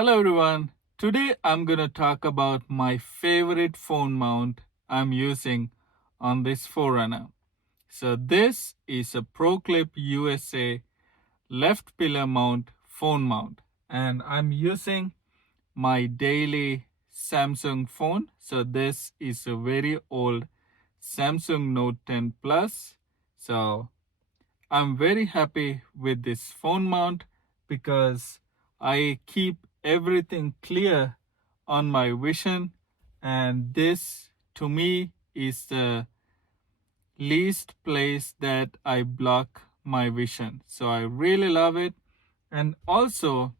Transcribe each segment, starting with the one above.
Hello everyone. Today I'm going to talk about my favorite phone mount I'm using on this 4Runner. So this is a Proclip USA left pillar mount phone mount, and I'm using my daily Samsung phone. So this is a very old Samsung Note 10 Plus. So I'm very happy with this phone mount because I keep everything clear on my vision, and this to me is the least place that I block my vision. So I really love it. And also,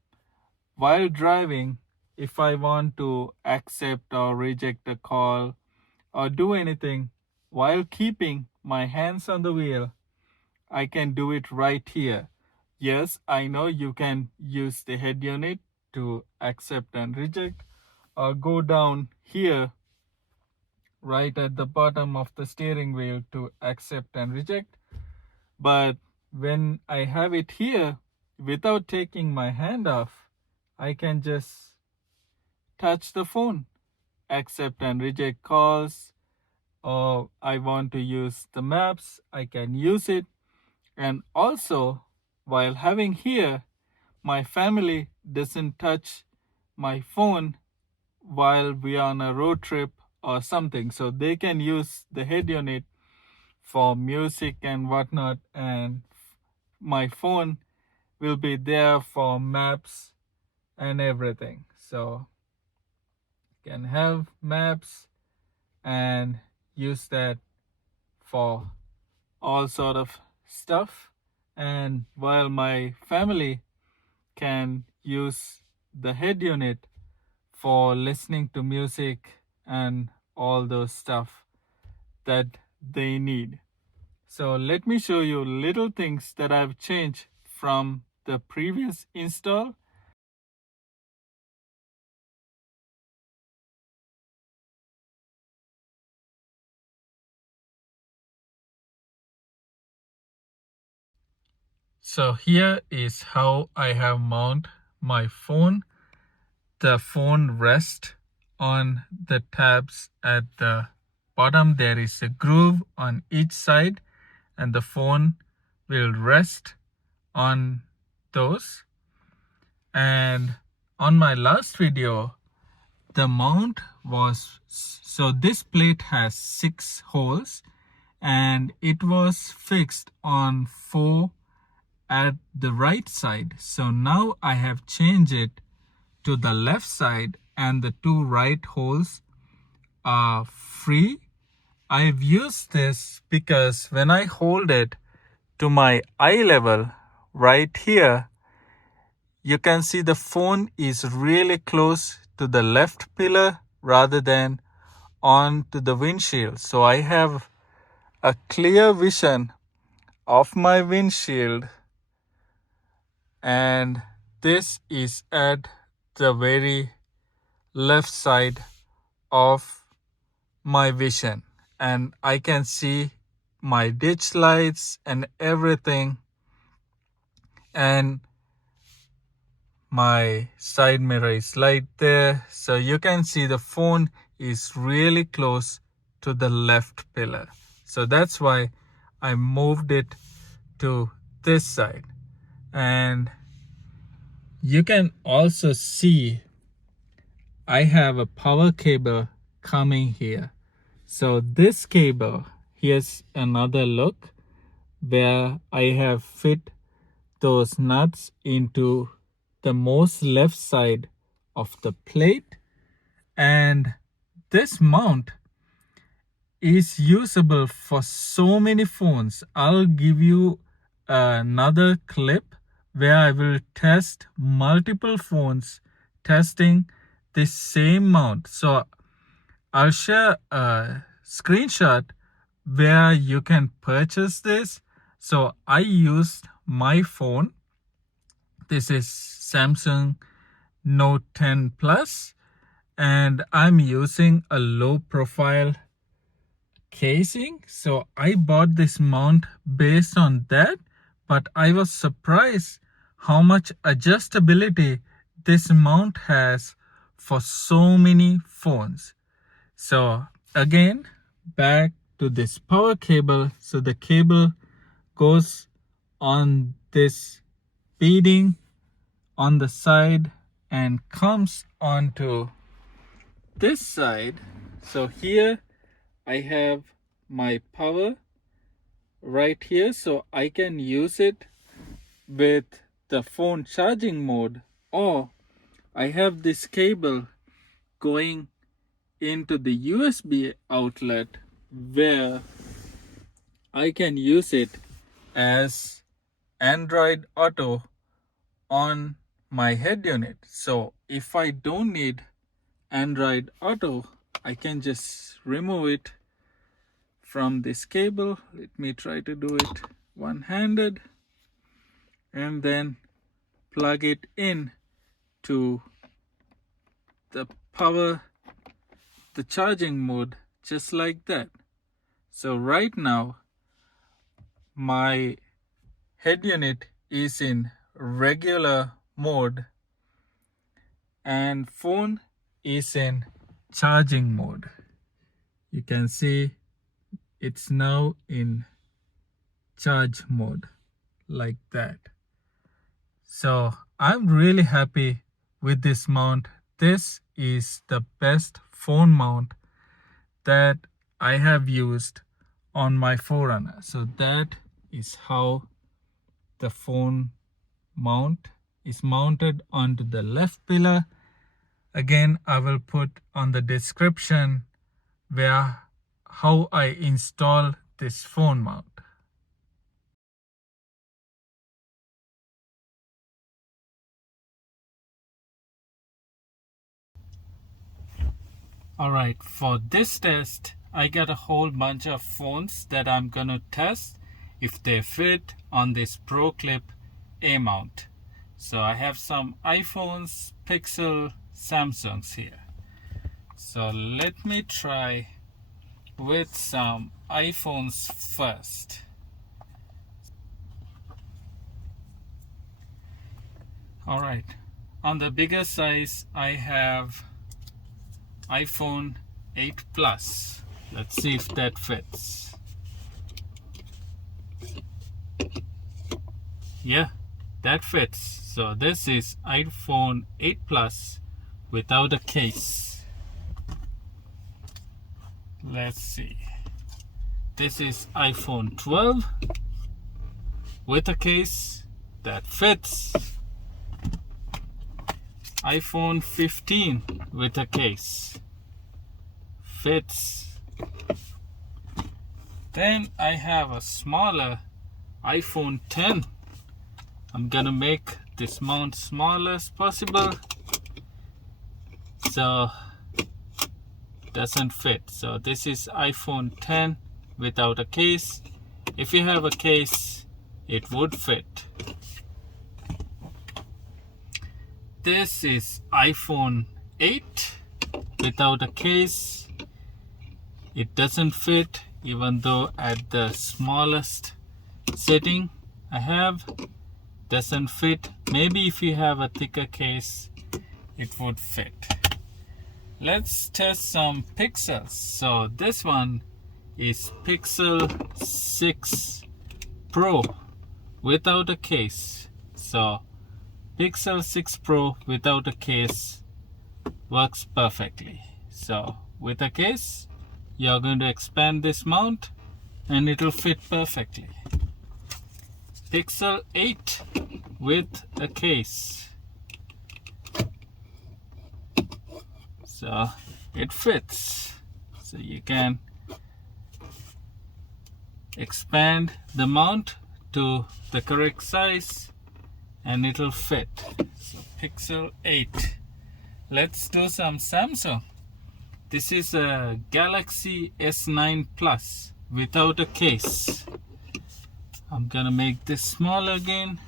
while driving, if I want to accept or reject a call or do anything while keeping my hands on the wheel, I can do it right here. Yes, I know you can use the head unit to accept and reject, or go down here right at the bottom of the steering wheel to accept and reject. But when I have it here, without taking my hand off, I can just touch the phone, accept and reject calls, or I want to use the maps, I can use it. And also, while having here, my family doesn't touch my phone while we are on a road trip or something. So they can use the head unit for music and whatnot, and my phone will be there for maps and everything. So you can have maps and use that for all sort of stuff. And while my family can use the head unit for listening to music and all those stuff that they need. So let me show you little things that I've changed from the previous install. So here is how I have mounted my phone. The phone rests on the tabs at the bottom. There is a groove on each side, and the phone will rest on those. And on my last video, the mount was, so this plate has 6 holes, and it was fixed on 4 at the right side. So now I have changed it to the left side, and the 2 right holes are free. I've used this because when I hold it to my eye level right here, you can see the phone is really close to the left pillar rather than on to the windshield. So I have a clear vision of my windshield, and this is at the very left side of my vision, and I can see my ditch lights and everything, and my side mirror is right there. So you can see the phone is really close to the left pillar. So that's why I moved it to this side. And you can also see I have a power cable coming here. So this cable, here's another look where I have fit those nuts into the most left side of the plate, and this mount is usable for so many phones. I'll give you another clip where I will test multiple phones testing this same mount. So I'll share a screenshot where you can purchase this. So I used my phone. This is Samsung Note 10 Plus, and I'm using a low profile casing. So I bought this mount based on that, but I was surprised how much adjustability this mount has for so many phones. So again, back to this power cable. So the cable goes on this beading on the side and comes onto this side. So here I have my power right here, so I can use it with the phone charging mode, or I have this cable going into the USB outlet where I can use it as Android Auto on my head unit. So if I don't need Android Auto, I can just remove it from this cable. Let me try to do it one-handed, and then plug it in to the power, the charging mode, just like that. So right now my head unit is in regular mode and phone is in charging mode. You can see it's now in charge mode like that. So I'm really happy with this mount. This is the best phone mount that I have used on my 4Runner. So that is how the phone mount is mounted onto the left pillar. Again, I will put on the description where how I install this phone mount. Alright, for this test, I got a whole bunch of phones that I'm gonna test if they fit on this Proclip A mount. So I have some iPhones, Pixel, Samsungs here. So let me try with some iPhones first. Alright, on the bigger size, I have iPhone 8 Plus. Let's see if that fits. Yeah, that fits. So this is iPhone 8 Plus without a case. Let's see. This is iPhone 12 with a case that fits. iPhone 15 with a case fits. Then I have a smaller iPhone 10. I'm gonna make this mount smaller as possible, so doesn't fit. So this is iPhone 10 without a case. If you have a case, it would fit. This is iPhone 8 without a case. It doesn't fit, even though at the smallest setting I have, doesn't fit. Maybe if you have a thicker case, it would fit. Let's test some Pixels. So this one is Pixel 6 Pro without a case. So Pixel 6 Pro without a case works perfectly. So with a case, you're going to expand this mount and it'll fit perfectly. Pixel 8 with a case. So it fits. So you can expand the mount to the correct size and it'll fit. So Pixel 8. Let's do some Samsung. This is a Galaxy S9 Plus without a case. I'm gonna make this smaller again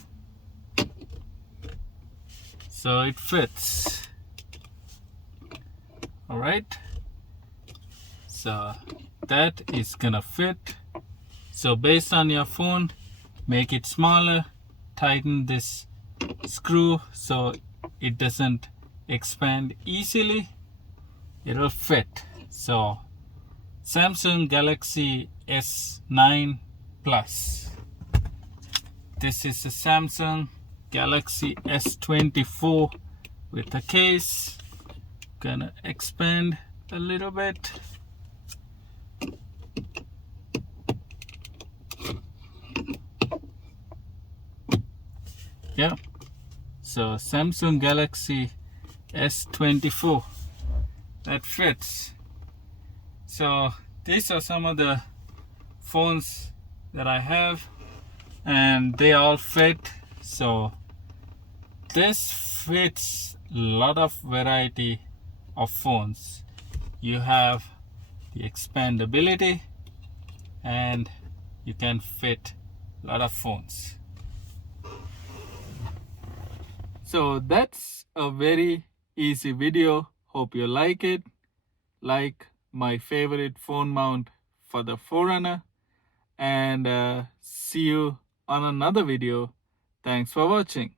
so it fits. Alright, so that is gonna fit. So based on your phone, make it smaller, tighten this screw so it doesn't expand easily. It will fit. So Samsung Galaxy S9 Plus. This is a Samsung Galaxy S24 with a case. Gonna expand a little bit. Yeah, so Samsung Galaxy S24, that fits. So these are some of the phones that I have, and they all fit. So this fits a lot of variety of phones. You have the expandability, and you can fit a lot of phones. So that's a very easy video. Hope you like it. Like my favorite phone mount for the 4Runner, and see you on another video. Thanks for watching.